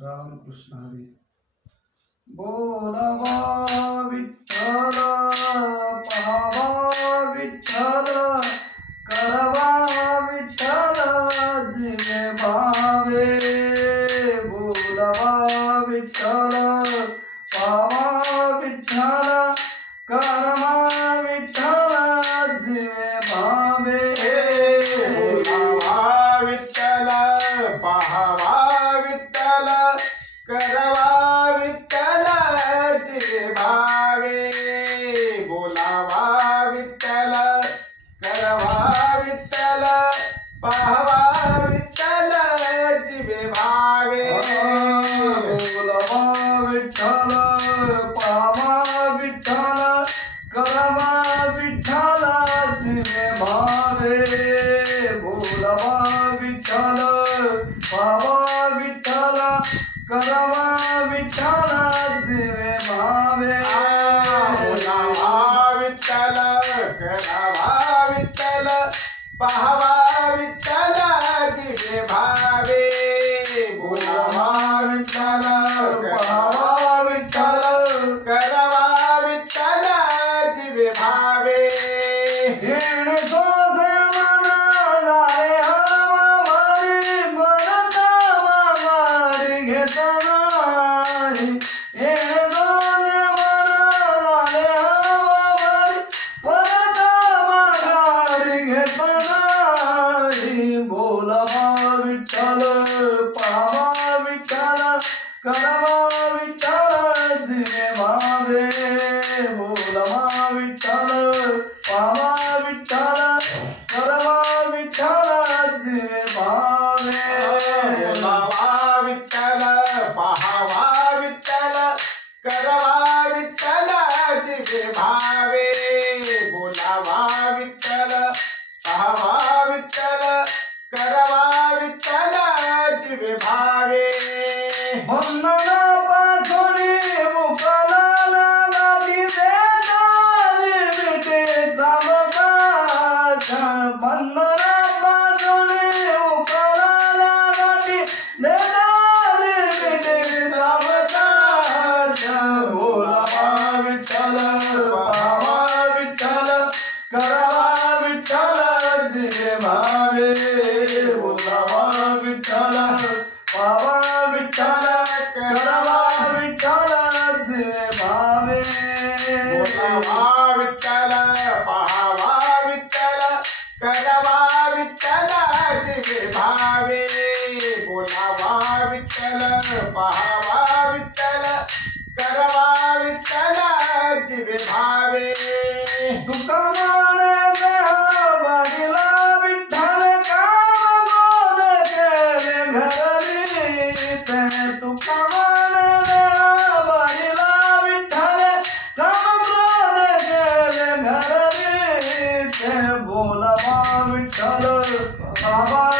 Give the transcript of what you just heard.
रामकृष्ण हरी बोलावा विठ्ठल पाहावा विठ्ठल, करवा विठ्ठल जिवे भावे। बोलावा विठ्ठल पाहावा विठ्ठल, करवा विठ्ठल जिवे भावे। पाहावा विठ्ठल जिवे भावे बोलावा विठ्ठल, पावा विठ्ठल, करवा विठ्ठल, जिवे भावे बोलावा विठ्ठल, पावा विठ्ठल, करवा भावे हेण सोधे मनाला रे हवा मारी परता घेता नाही हेण सोधे मनाला रे घेता नाही बोलावा विठ्ठल पावा विठ्ठल करवा விட்டால பரவா விட்டால பாவே பவா விட்டல பகவா விட்டல கரவா விட்டல திவே பாவே புலவா விட்டல பகவா விட்டல கரவா விட்டல திவே பாவே மன்னா உள்ளவா விட்டால பாவா விட்டால கரவா விட்டால பாவே உள்ளவா விட்டால பாவா விட்டால கரவா விட்டால பாவே உள்ளவா விட்டால பாவா விட்டால கரவா விட்டால பாவே துக்கம் bulamam çalır aman